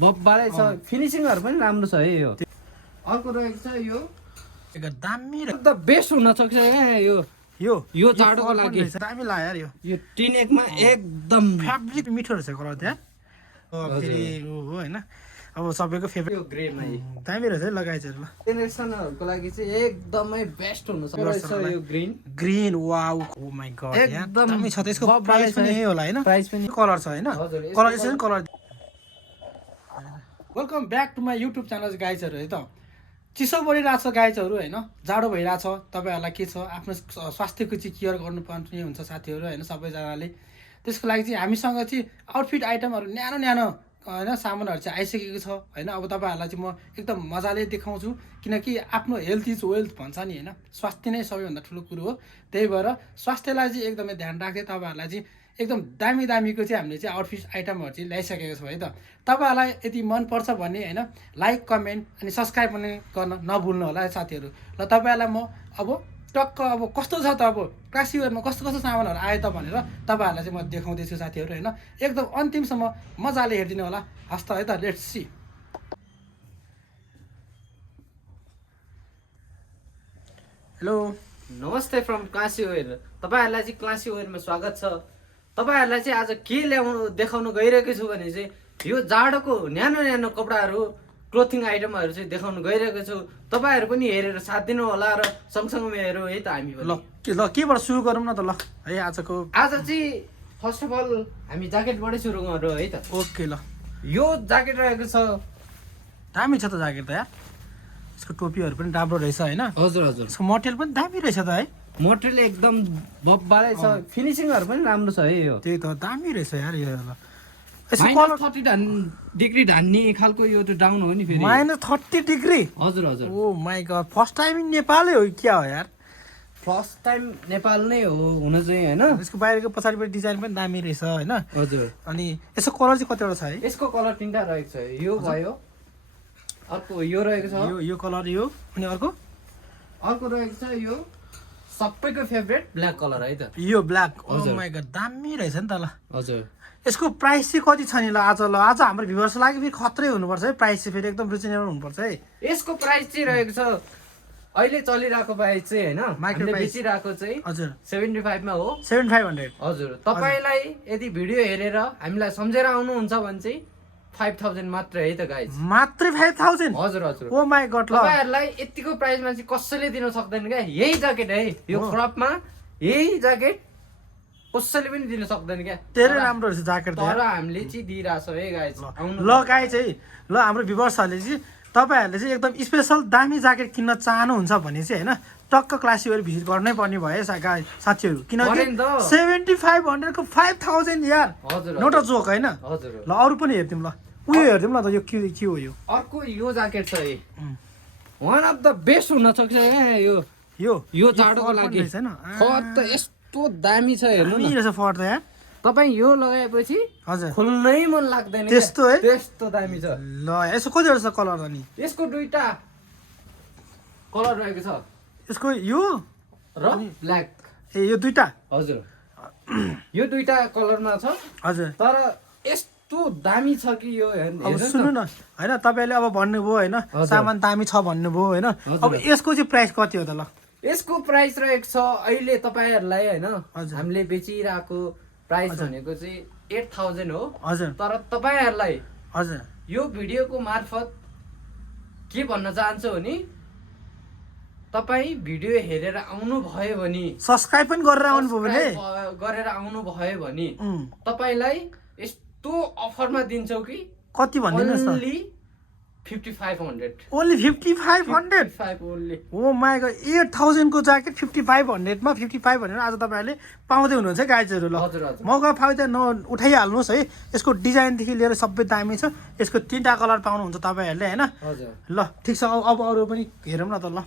बब्बालै छ फिनिसिङहरु पनि राम्रो छ है यो अर्को रहेको छ यो एकदम दामी द बेस्ट हुन सक्छ क्या यो जाडोको लागि दामी लाग्यो यार यो टिनेकमा एकदम फ्याब्रिक मिठो रहेछ कलर त्यहाँ फेरि हो हैन अब सबैको फेभरेट यो ग्रेमा दामी रहेछ है लगाएछ ल जेनेरेसनहरुको लागि चाहिँ एकदमै बेस्ट हुन सक्छ यो green green wow oh my god एकदम दामी छ त्यसको प्राइस पनि यही होला हैन प्राइस पनि कलर छ हैन हजुर कलर चाहिँ colour welcome back to my YouTube channel गाइजहरू है त चिसो बढिरहेको छ गाइजहरू होइन जाडो भइरहेछ तपाईँहरूलाई के छ आफ्नो स्वास्थ्यको चाहिँ केयर गर्नुपर्ने हुन्छ साथीहरू होइन सबैजनाले त्यसको लागि चाहिँ हामीसँग चाहिँ आउटफिट आइटमहरू न्यानो न्यानो होइन सामानहरू चाहिँ आइसकेको छ होइन अब तपाईँहरूलाई चाहिँ म एकदम मजाले देखाउँछु किनकि आफ्नो हेल्थ इज वेल्थ भन्छ नि होइन स्वास्थ्य नै सबैभन्दा ठुलो कुरो हो त्यही भएर स्वास्थ्यलाई चाहिँ एकदमै ध्यान राख्दै तपाईँहरूलाई चाहिँ एकदम दामी दामीको चाहिँ हामीले चाहिँ आउटफिट आइटमहरू चाहिँ ल्याइसकेको छौँ है त तपाईँहरूलाई यदि मनपर्छ भने होइन लाइक कमेन्ट अनि सब्सक्राइब पनि गर्न नभुल्नु होला है साथीहरू ल तपाईँहरूलाई म अब टक्क अब कस्तो छ त अब क्लासिकरमा कस्तो कस्तो सामानहरू आयो त भनेर तपाईँहरूलाई चाहिँ म देखाउँदैछु साथीहरू होइन एकदम अन्तिमसम्म मजाले हेरिदिनु होला हस् त है त लेट्स सी हेलो नमस्ते फ्रम क्लासी वेयर तपाईँहरूलाई चाहिँ क्लासी वेयरमा स्वागत छ तपाईँहरूलाई चाहिँ आज के देखाउन गइरहेको छु भने चाहिँ यो जाडोको न्यानो न्यानो कपडाहरू क्लोथिङ आइटमहरू चाहिँ देखाउन गइरहेको छु तपाईँहरू पनि हेरेर साथ दिनु होला र सँगसँगै हेरौँ है त हामी ल केबाट सुरु गरौँ न त ल है आजको आज चाहिँ फर्स्ट अफ अल हामी ज्याकेटबाटै सुरु गरौँ है त ओके ल यो ज्याकेट रहेको छ दामी छ त ज्याकेट त यार यसको टोपीहरू पनि राम्रो रहेछ होइन हजुर हजुर यसको मटेरियल पनि दामी रहेछ त है मटेरियल एकदम बब्बालै छ फिनिसिङहरु पनि राम्रो छ है यो त्यही त दामी रहेछ यार यो ल -30 धान्ने खालको यो त डाउन हो नि फेरि -30 डिग्री हजुर हजुर oh my god first time in नेपालै हो क्या हो यार फर्स्ट टाइम नेपाल नै हो हुन चाहिँ हैन यसको बाहिरको पछाडिबाट डिजाइन पनि दामी रहेछ हैन हजुर अनि यसको कलर चाहिँ कतिवटा छ है यसको कलर तीनटा रहेको छ यो भयो अर्को यो रहेको छ यो कलर यो अनि अर्को रहेको छ यो सबैको फेभरेट ब्ल्याक कलर है त यो ब्ल्याक ओ माय गॉड दामी रहेछ नि त ल हजुर यसको प्राइस चाहिँ कति छ नि ल आज हाम्रो भ्युअर्स लागि फेरि खत्रै हुनुपर्छ है प्राइस चाहिँ फेरि एकदम रिजनेबल हुनुपर्छ है यसको प्राइस चाहिँ रहेको छ अहिले चलिरहेको प्राइस चाहिँ हैन हामीले बेचिरहेको चाहिँ हजुर 75 मा हो 7500 हजुर तपाईलाई यदि भिडियो हेरेर हामीलाई सम्झेर आउनुहुन्छ भने चाहिँ 5000 मात्र है त गाइज मात्रै 5000 हजुर हजुर ओ माय गॉड ल तपाईहरुलाई यतिको प्राइसमा चाहिँ कसैले दिन सक्दैन क्या यही ज्याकेट है यो क्रपमा यही ज्याकेट कसैले पनि दिन सक्दैन क्या धेरै राम्रो रहेछ ज्याकेट तर हामीले चाहिँ दिइराछौ है गाइज ल गाइज है ल हाम्रो भ्युअर्सहरुले चाहिँ तपाईहरुले चाहिँ एकदम स्पेशल दामी ज्याकेट किन्न चाहनुहुन्छ भने चाहिँ हैन टक्क क्लासी वेयर भिजिट गर्नै पर्ने भयो साथीहरु किनकि 7500 को 5000 यार हजुर नोट अ जोक हैन हजुर ल अरु पनि हेर्दिम ल उयो हेर्दिम ल त यो के हो यो अर्को यो ज्याकेट छ है वान अफ द बेस्ट हुन सक्छ क्या यो जाडोको लागि हैन फर त यस्तो दामी छ हेर्नु न रहेछ फर त यार तपाई यो लगाएपछि हजुर खोल्नै मन लाग्दैन त्यस्तो है त्यस्तो दामी छ ल यसको कतिवटा छ कलर अनि यसको दुईटा कलर रहेको छ यसको यो र ब्ल्याक ए यो दुईटा हजुर यो दुईटा कलरमा छ हजुर तर यस्तो दामी छ कि यो अब सुन्नु न हैन तपाईले अब भन्नुभयो हैन सामान दामी छ भन्नुभयो हैन अब यसको चाहिँ प्राइस कति हो त ल यसको प्राइस रहेको छ अहिले तपाईहरुलाई हैन हामीले बेचिरहेको प्राइस भनेको चाहिँ 8000 हो हजुर तर तपाईहरुलाई हजुर यो भिडियोको मार्फत के भन्न चाहन्छु भने तपाई भिडियो हेरेर आउनु भयो भने सब्स्क्राइब पनि गरेर आउनु भयो भने तपाईलाई यस्तो अफरमा दिन्छौ कि कति भन्दिनुस् त only 5500 only 5500 only oh my god 8000 को ज्याकेट 5500 मा 5500 आज तपाईहरुले पाउँदै हुनुहुन्छ गाइजहरु ल हजुर हजुर मौका फाइदा उठाइहाल्नुस् है यसको डिजाइन देखि लिएर सबै दामी छ यसको तीनटा कलर पाउनुहुन्छ तपाईहरुले हैन हजुर ल ठीक छ अब अरु पनि हेरौँ न त ल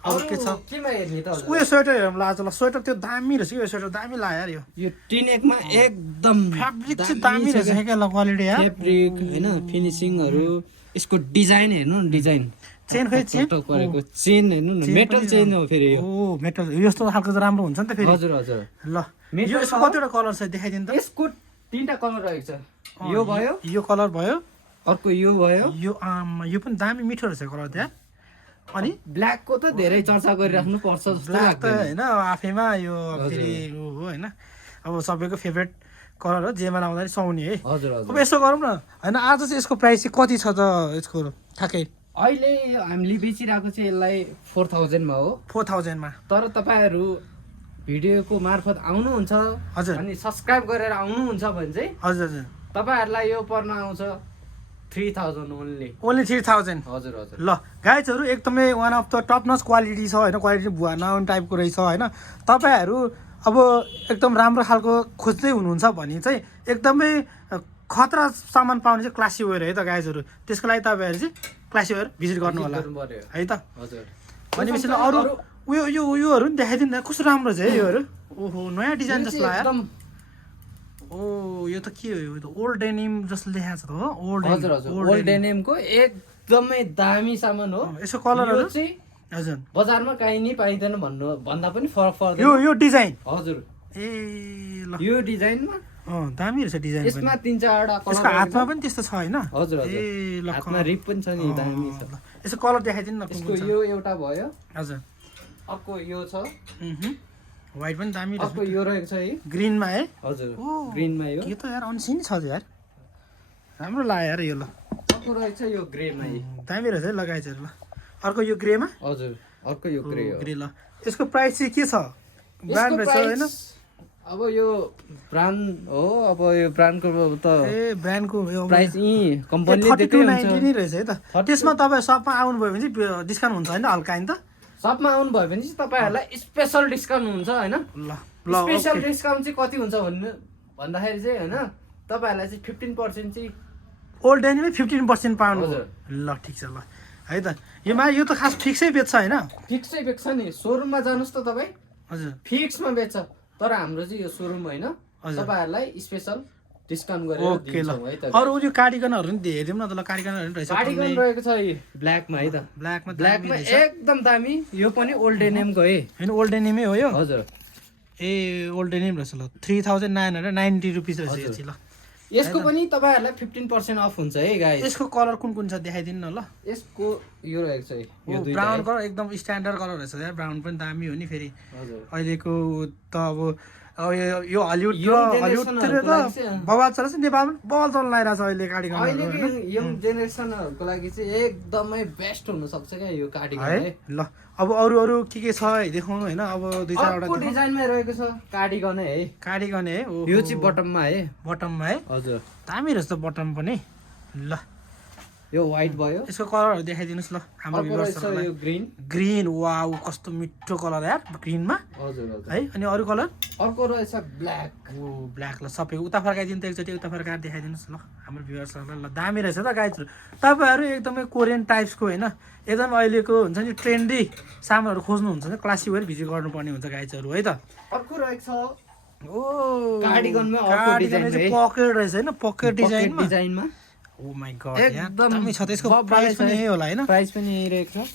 अब के छ केमा हेर्ने त उयो स्वेटर हेरौँ ल आज ल स्वेटर त्यो दामी रहेछ यो स्वेटर दामी लाग्यो यार यो टिनेकमा एकदम फ्याब्रिक चाहिँ दामी रहेछ के ल क्वालिटी यार फ्याब्रिक हैन फिनिशिङहरु यसको डिजाइन हेर्नु न डिजाइन चेन खै चेन गरेको चेन हेर्नु न मेटल चेन हो फेरि यो ओ मेटल यस्तो खालको त राम्रो हुन्छ नि त फेरि हजुर हजुर ल यसको कतिवटा कलर छ देखाइदिनु त यसको तीनटा कलर रहेको छ यो भयो यो कलर भयो अर्को यो भयो यो पनि दामी मिठो रहेछ कलर त्यहाँ। अनि ब्ल्याकको त धेरै चर्चा गरिराख्नु पर्छ जस्तो ब्ल्याक त लाग्दैन। होइन आफैमा यो फेरि हो होइन अब सबैको फेभरेट कलर हो जेमा लाउँदा नि सुहाउने है। हजुर अब हजुर यसो गरौँ न होइन आज चाहिँ यसको प्राइस चाहिँ कति छ त यसको ठ्याक्कै अहिले हामीले बेचिरहेको चाहिँ यसलाई 4000 मा हो 4000 मा। तर तपाईँहरू भिडियोको मार्फत आउनुहुन्छ हजुर। अनि सब्सक्राइब गरेर आउनुहुन्छ भने चाहिँ हजुर हजुर तपाईँहरूलाई यो पर्न आउँछ 3000 ओन्ली। ओन्ली 3000। हजुर हजुर ल गाइजहरू एकदमै one of the top Nach quality छ होइन क्वालिटी भुवा नआउने टाइपको रहेछ होइन। तपाईँहरू अब एकदम राम्रो खालको खोज्दै हुनुहुन्छ भने चाहिँ एकदमै खतरा सामान पाउने चाहिँ क्लासी वेयर है त गाइजहरू। त्यसको लागि तपाईँहरू चाहिँ क्लासी वेयर भिजिट गर्नु होला गर्नु पर्यो। है त। हजुर भनेपछि अरू उयो योहरू नि देखाइदिनु न कस्तो राम्रो छ है योहरू। ओहो नयाँ डिजाइन यो जस्तो चाहिँ लाग्यो। एकदम ओ यो त के हो यो त ओल्ड डेनिम जस्तो लेखाएको छ त हो ओल्ड हजुर हजुर ओल्ड डेनिमको एकदमै दामी सामान हो। यसो कलरहरू यो चाहिँ हजुर बजारमा काहीँ नि पाइँदैन भन्दा पनि फरक पर्दैन। यो डिजाइन हजुर ए ल यो डिजाइनमा दामी रहेछ डिजाइन पनि। यसमा 3-4 यसको कलर हातमा पनि त्यस्तो छ होइन। हजुर ए हजुर ल हातमा रिप पनि छ नि दामी छ। यसो कलर देखाइदिनु न कुन यसको कुन छ। यो एउटा भयो। हजुर अर्को यो छ। व्हाइट पनि दामी अर्को रहेछ यो रहेको छ है। ग्रिनमा है। हजुर ओ ग्रिनमा यो। यो त यार अनसिनी छ यार राम्रो लाग्यो यार यो ल अर्को रहेछ यो ग्रेमा है। दामी रहेछ है लगाइदिएर ल। अर्को यो ग्रेमा हजुर अर्को यो ग्रे हो। ग्रे ल यसको प्राइस चाहिँ के छ ब्रान्ड यसको रहेछ होइन। प्राइस अब यो ब्रान्ड हो अब यो ब्रान्डको त ए ब्रान्डको प्राइस यी कम्पनीले 3290 दिएकै हुन्छ। नै रहेछ है त। त्यसमा तपाईँ सपमा आउनुभयो भने चाहिँ डिस्काउन्ट हुन्छ होइन हल्का नि त। सबमा आउनु भयो भने चाहिँ तपाईँहरूलाई स्पेसल डिस्काउन्ट हुन्छ होइन। ल ल स्पेसल ओके। डिस्काउन्ट चाहिँ कति हुन्छ भन्दाखेरि चाहिँ होइन तपाईँहरूलाई चाहिँ 15% चाहिँ ओल्ड डेनीमै 15% पाउनु हजुर। ल ठिक छ ल है त। यो त खास फिक्सै बेच्छ होइन। फिक्सै बेच्छ नि। सोरुममा जानुहोस् त तपाईँ हजुर फिक्समा बेच्छ। तर हाम्रो चाहिँ यो सोरुम होइन हजुर। तपाईँहरूलाई स्पेसल डिस्काउन्ट गरेर ओके ल दिन्छौँ है त। अरू यो कार्डिगनहरू पनि हेरिदिउँ न त ल कार्डिगनहरू पनि रहेछ कार्डिगन रहेको छ ब्ल्याकमा है त। ब्ल्याकमा ब्ल्याकमा एकदम दामी। यो पनि ओल्ड डेनिमको है। होइन ओल्ड डेनिमै हो यो। हजुर ए ओल्ड डेनिम रहेछ ल 3990 रुपिस रहेछ यो चाहिँ ल। यसको पनि तपाईँहरूलाई 15% अफ हुन्छ है गाइस। यसको कलर कुन कुन छ देखाइदिनु न ल। यसको यो रहेको छ है यो दुईटा ब्राउन है। कलर एकदम स्ट्यान्डर्ड कलर रहेछ यार ब्राउन पनि दामी हो नि फेरि। हजुर अहिलेको त अब यो हलिउड यो हलिउडतिर जेनेरेसनहरूको त लागि चाहिँ बवाल चल्छ नेपालमा बवाल चल्न लागिरहेछ अहिले कार्डिगनहरू अहिलेको होइन। यङ जेनेरेसनहरूको लागि चाहिँ एकदमै बेस्ट हुनसक्छ क्या यो कार्डिगन है है। ल अब अरू के छ है देखाउनु होइन अब दुई चारवटा अर्को डिजाइनमै रहेको छ कार्डिगन है। कार्डिगन है यो चाहिँ बटममा है। बटममा है हजुर दामी रहेछ त बटम पनि ल। यो व्हाइट भयो। यसको कलरहरू देखाइदिनुहोस् ल हाम्रो अर्को रहेछ भ्युअर्सहरूलाई। यो ग्रिन। ग्रिन वाउ कस्तो मिठो कलर यार ग्रिनमा हजुर हजुर है। अनि अरू कलर अर्को रहेछ ब्ल्याक। ओ ब्ल्याक ल सबै उता फर्काइदिनु त एकचोटि उता फर्काएर देखाइदिनुहोस् ल हाम्रो भ्युअर्सहरूलाई ल दामी रहेछ त गाइजहरू। तपाईँहरू एकदमै कोरियन टाइप्सको होइन एकदम अहिलेको हुन्छ नि ट्रेन्डी सामानहरू खोज्नुहुन्छ भने क्लासी वेयर भिजिट गर्नुपर्ने हुन्छ गाइजहरू है त। अर्को रहेको छ ओ कार्डिगनमा अर्को डिजाइन है। पकेट रहेछ होइन पकेट डिजाइनमा। डिजाइनमा ओ माय गॉड एकदम दामी छ त। यसको बब्बाले प्राइस पनि छ है। यही होला होइन। प्राइस पनि यही रहेको छ।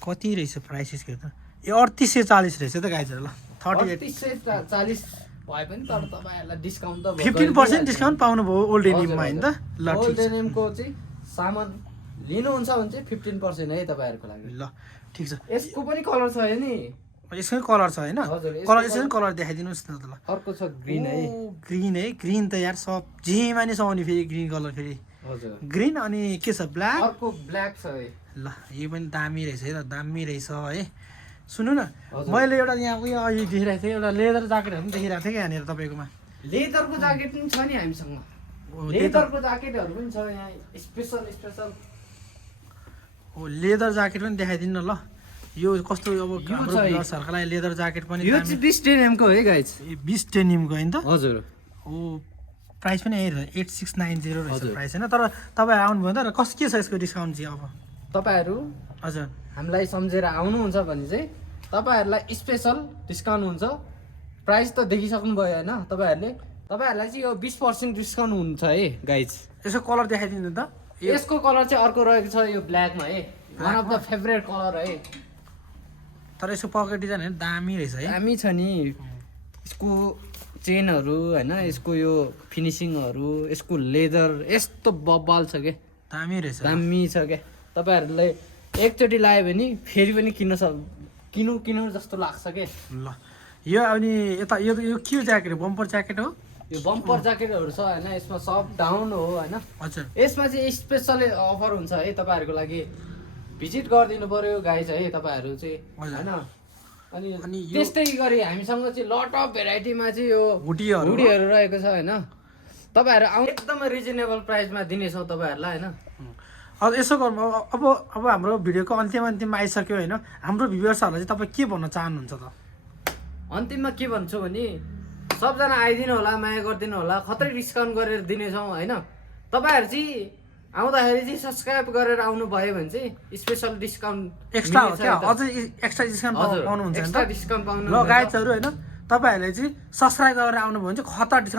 कति रहेछ प्राइस यसको त यो 3840 रहेछ त गाइजहरू ल 38 3840 भए पनि तर तपाईँहरूलाई डिस्काउन्ट त 15% डिस्काउन्ट पाउनुभयो ओल्ड डेनिममा होइन त ल ओल्ड ठिक छ डेनिमको चाहिँ सामान लिनुहुन्छ भने चाहिँ 15% है तपाईँहरूको लागि। ल ठिक छ। यसको पनि कलर छ है नि। यसकै कलर छ होइन हजुर, यसको कलर यसकै कलर देखाइदिनुहोस् न त ल। अर्को छ ग्रिन है। ग्रिन है ग्रिन त यार सब जेमा नि सुहाउने फेरि ग्रिन कलर फेरि हजुर ग्रिन अनि के छ ब्ल्याक अर्को ब्ल्याक छ है। ल यो पनि दामी रहेछ है त दामी रहेछ है। सुन्नु न हजुर। मैले एउटा यहाँ उयो अहिले देखिरहेको थिएँ एउटा लेदर ज्याकेटहरू पनि देखिरहेको थिएँ कि यहाँनिर तपाईँकोमा। लेदरको ज्याकेट पनि छ नि हामीसँग। ओ लेदरको ज्याकेटहरू पनि छ यहाँ स्पेसल। हो लेदर ज्याकेट पनि देखाइदिनु न ल। यो कस्तो अब यो हाम्रो छ है। भ्युअर्सहरूको लागि लेदर ज्याकेट पनि यो चाहिँ 20 डेनिमको है गाइस। 20 डेनिमको होइन त। हजुर ओ प्राइस पनि यही रहेछ 8690 रहेछ हजुर। प्राइस होइन। तर तपाईँ आउनुभयो त कस्तो के छ यसको डिस्काउन्ट चाहिँ अब। तपाईँहरू हजुर हामीलाई सम्झेर आउनुहुन्छ भने चाहिँ तपाईँहरूलाई स्पेसल डिस्काउन्ट हुन्छ। प्राइस त देखिसक्नुभयो होइन तपाईँहरूलाई चाहिँ यो 20% डिस्काउन्ट हुन्छ है गाइज। यसको कलर देखाइदिनु त। यसको कलर चाहिँ अर्को रहेको छ यो ब्ल्याकमा है। One of the favourite colour है। तर यसको पकेट डिजाइन होइन दामी रहेछ है। दामी छ नि। यसको चेनहरू होइन यसको यो फिनिसिङहरू यसको लेदर यस्तो बब्बाल छ के दामी रहेछ दामी छ क्या तपाईँहरूले एकचोटि लायो भने फेरि पनि किनौँ जस्तो लाग्छ के ल यो अनि यता यो के ज्याकेट हो बम्पर ज्याकेट हो यो बम्पर ज्याकेटहरू छ होइन यसमा सब डाउन हो होइन हजुर यसमा चाहिँ स्पेसल अफर हुन्छ है तपाईँहरूको लागि भिजिट गरिदिनु पर्यो गाइज है तपाईँहरू चाहिँ होइन अनि अनि यो- त्यस्तै गरी हामीसँग चाहिँ लट अफ भेराइटीमा चाहिँ यो हुडीहरू हुडीहरू रहेको छ होइन तपाईँहरू एकदमै रिजनेबल प्राइसमा दिनेछौँ तपाईँहरूलाई होइन अब यसो गर्नु अब हाम्रो भिडियोको अन्त्यमा आइसक्यो होइन हाम्रो भ्युवर्सहरूलाई चाहिँ तपाईँ के भन्न चाहनुहुन्छ त अन्तिममा के भन्छु भने सबजना आइदिनु होला माया गरिदिनु होला खत्रै डिस्काउन्ट गरेर दिनेछौँ होइन तपाईँहरू चाहिँ आउँदाखेरि चाहिँ सब्सक्राइब गरेर आउनु भयो भने चाहिँ स्पेसल डिस्काउन्ट एक्स्ट्रा हो क्या अझै एक्स्ट्रा डिस्काउन्ट पाउनुहुन्छ नि एक्स्ट्रा त डिस्काउन्ट पाउनु ल गाइजहरू होइन तपाईँहरूले चाहिँ सब्सक्राइब गरेर आउनुभयो भने चाहिँ खतरा डिस्काउन्ट